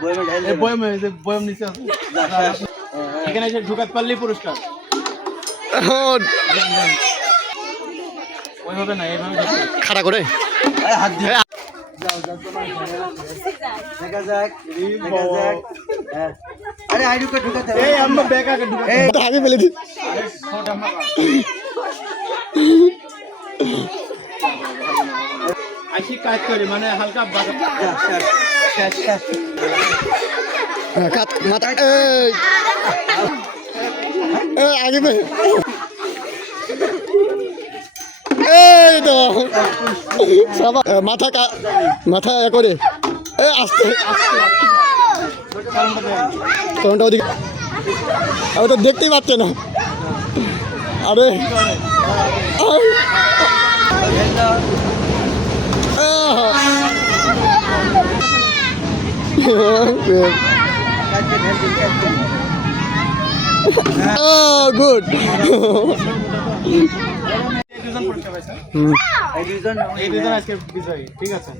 বয়ম নিচে আছে এখানে এসে ঢুকাতে পারলেই পুরস্কার ওইভাবে না এইভাবে খাড়া করে হাত দিয়ে দেখা যাক আরে আইডুকে ঢুকাতে এই আমরা ব্যাগ আগে ঢুকাতে আমি ফেলে দিই আরে ছোটা মারা আইসি কাজ করে মানে হালকা বাজা কাট মাথা আগে এই তো মাথা করে আসতে কারণটা ওদিকে আমি তো দেখতেই পাচ্ছে না আরে গুড এই দুজন পুরস্কার পাইছে এই দুজন এই দুজন আজকে বিজয়ী ঠিক আছে